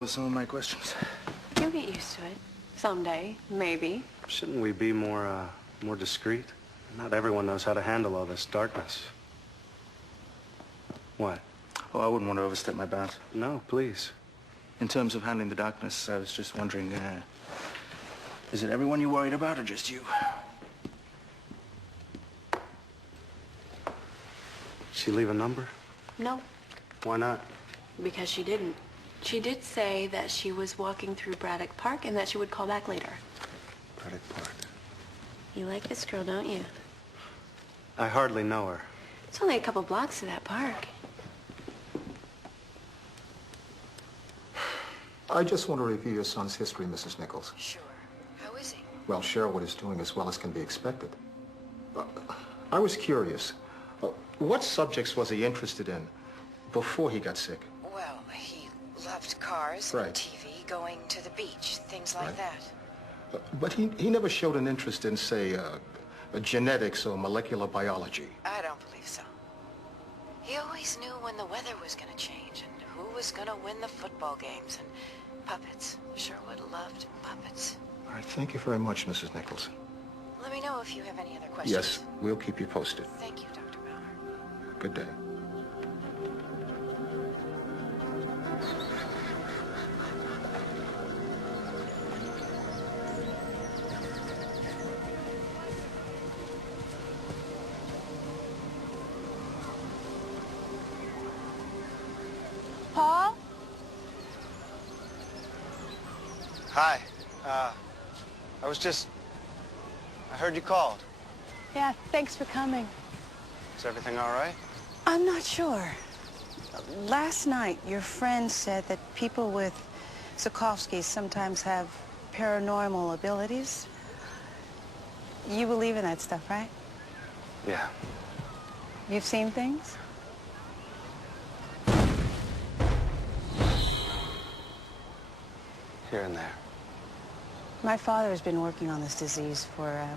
with some of my questions. You'll get used to it. Someday, maybe. Shouldn't we be more discreet? Not everyone knows how to handle all this darkness. What? Oh, I wouldn't want to overstep my bounds. No, please. In terms of handling the darkness, I was just wondering, is it everyone you're worried about or just you? She leave a number? No, Why not? because she didn't. She did say that she was walking through Braddock Park and that she would call back later. Braddock Park. You like this girl, don't you? I hardly know her. It's only a couple blocks to that park. I just want to review your son's history, Mrs. Nichols. Sure. How is he? Well, Sherwood is doing as well as can be expected. I was curious. What subjects was he interested in before he got sick? Well, he loved cars, Right. TV, going to the beach, things like Right. that. But he never showed an interest in, say, genetics or molecular biology. I don't believe so. He always knew when the weather was going to change and who was going to win the football games and puppets. Sherwood loved puppets. All right, thank you very much, Mrs. Nichols. Let me know if you have any other questions. Yes, we'll keep you posted. Thank you, Dr. Bauer. Good day. Paul? Hi. I heard you called. Yeah, thanks for coming. Is everything all right? I'm not sure. Last night, your friend said that people with Sokovsky sometimes have paranormal abilities. You believe in that stuff, right? Yeah. You've seen things? Here and there. My father has been working on this disease for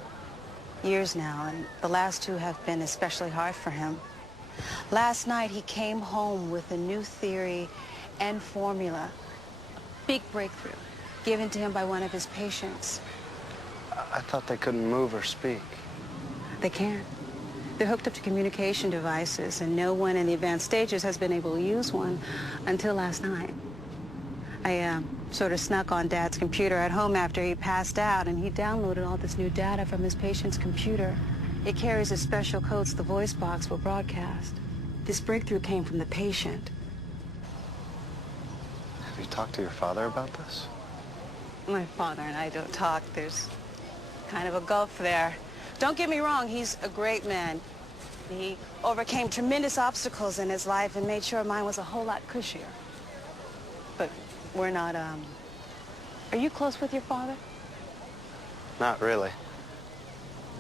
years now, and the last two have been especially hard for him. Last night, he came home with a new theory and formula, a big breakthrough, given to him by one of his patients. I thought they couldn't move or speak. They can. They're hooked up to communication devices, and no one in the advanced stages has been able to use one until last night. I sort of snuck on Dad's computer at home after he passed out, and he downloaded all this new data from his patient's computer. It carries a special codes the voice box will broadcast. This breakthrough came from the patient. Have you talked to your father about this? My father and I don't talk. There's kind of a gulf there. Don't get me wrong, he's a great man. He overcame tremendous obstacles in his life and made sure mine was a whole lot cushier. But we're not, Are you close with your father? Not really.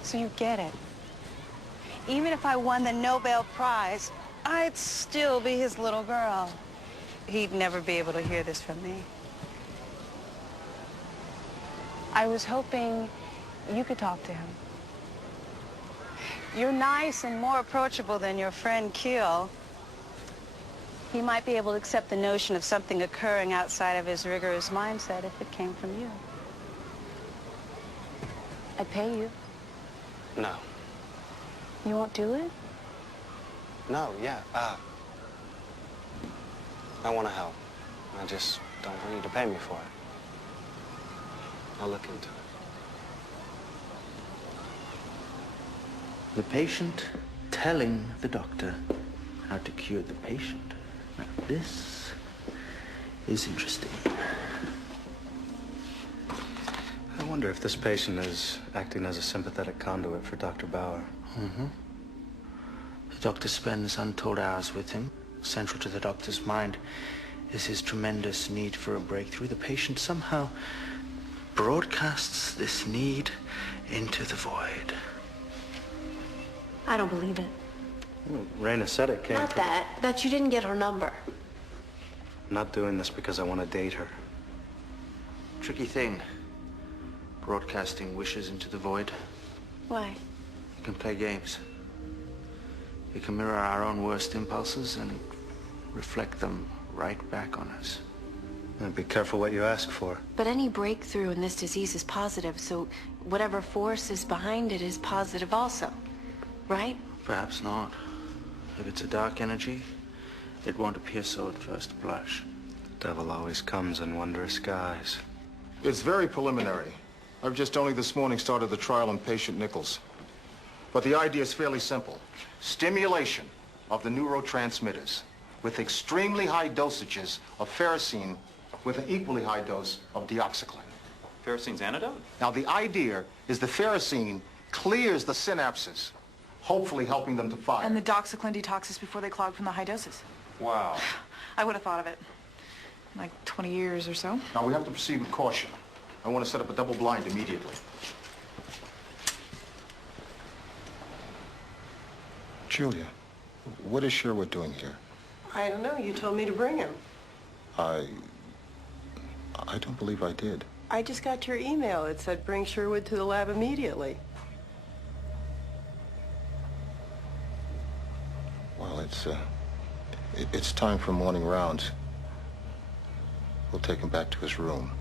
So you get it. Even if I won the Nobel Prize, I'd still be his little girl. He'd never be able to hear this from me. I was hoping you could talk to him. You're nice and more approachable than your friend Keel. He might be able to accept the notion of something occurring outside of his rigorous mindset if it came from you. I'd pay you. No. You won't do it? No, yeah. I want to help. I just don't want you to pay me for it. I'll look into it. The patient telling the doctor how to cure the patient. Now, this is interesting. I wonder if this patient is acting as a sympathetic conduit for Dr. Bauer. Mm-hmm. The doctor spends untold hours with him. Central to the doctor's mind is his tremendous need for a breakthrough. The patient somehow broadcasts this need into the void. I don't believe it. Well, Raina said it came Not from... that you didn't get her number. I'm not doing this because I want to date her. Tricky thing. Broadcasting wishes into the void. Why? You can play games. You can mirror our own worst impulses and reflect them right back on us. And be careful what you ask for. But any breakthrough in this disease is positive, so whatever force is behind it is positive also, right? Perhaps not. If it's a dark energy, it won't appear so at first blush. The devil always comes in wondrous guise. It's very preliminary. I've just only this morning started the trial on patient Nichols. But the idea is fairly simple. Stimulation of the neurotransmitters with extremely high dosages of ferrocene with an equally high dose of deoxycycline. Ferrocene's antidote? Now, the idea is the ferrocene clears the synapses, hopefully helping them to fire. And the doxycycline detoxes before they clog from the high doses. Wow. I would have thought of it. Like 20 years or so. Now, we have to proceed with caution. I want to set up a double blind immediately. Julia, what is Sherwood doing here? I don't know. You told me to bring him. I don't believe I did. I just got your email. It said bring Sherwood to the lab immediately. Well, it's time for morning rounds. We'll take him back to his room.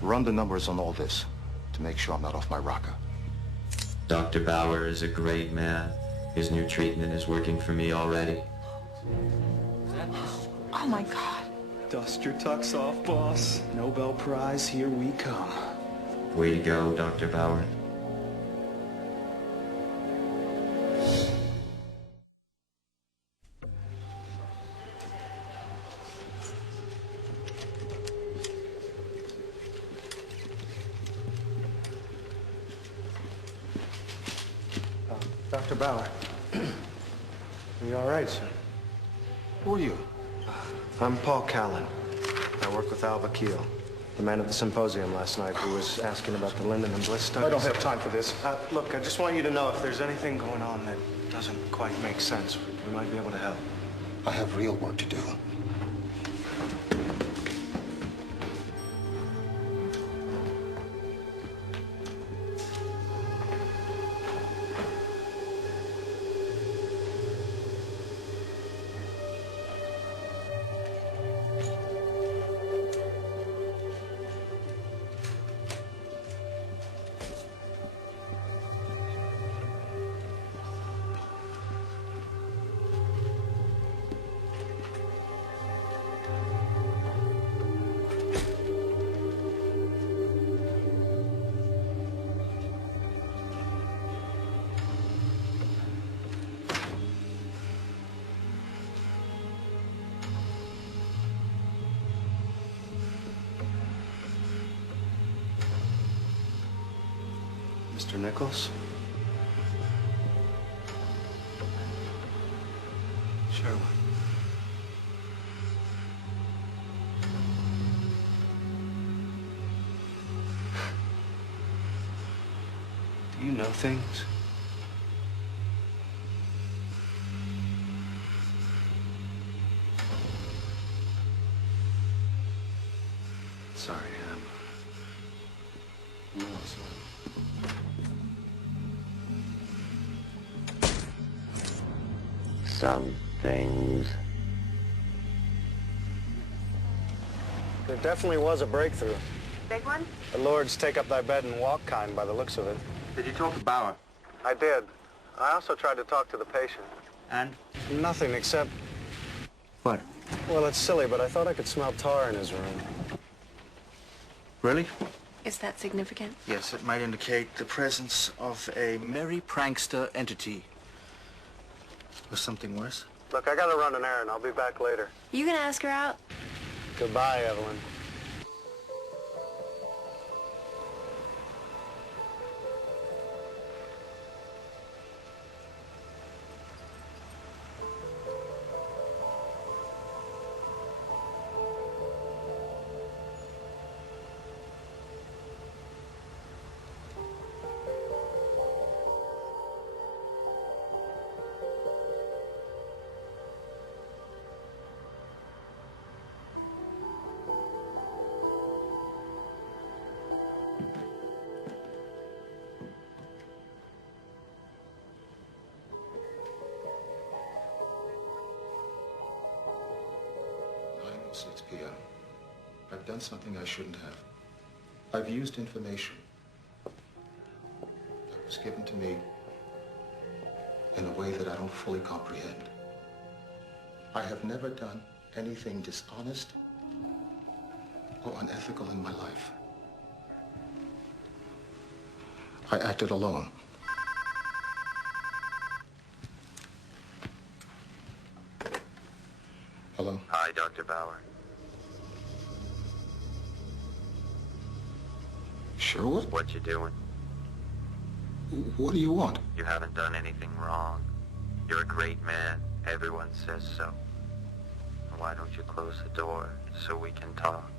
Run the numbers on all this to make sure I'm not off my rocker. Dr. Bauer is a great man. His new treatment is working for me already. Oh my God. Dust your tux off, boss. Nobel Prize, here we come. Way to go, Dr. Bauer. Dr. Bauer. Are you all right, sir? Who are you? I'm Paul Callan. I work with Alva Keel, the man at the symposium last night who was asking about the Linden and Bliss studies. I don't have time for this. Look, I just want you to know if there's anything going on that doesn't quite make sense, we might be able to help. I have real work to do. Mr. Nichols? Sherwood. Do you know things? Sorry, Em. No, sorry. Some things. There definitely was a breakthrough. Big one? The Lord's take up thy bed and walk kind by the looks of it. Did you talk to Bauer? I did. I also tried to talk to the patient. And? Nothing except... What? Well, it's silly, but I thought I could smell tar in his room. Really? Is that significant? Yes, it might indicate the presence of a merry prankster entity. Or something worse. Look, I gotta run an errand. I'll be back later. You gonna ask her out? Goodbye, Evelyn. almost 6 p.m. I've done something I shouldn't have. I've used information that was given to me in a way that I don't fully comprehend. I have never done anything dishonest or unethical in my life. I acted alone. Hello? Hi, Dr. Bauer. Sherwood? What you doing? What do you want? You haven't done anything wrong. You're a great man. Everyone says so. Why don't you close the door so we can talk?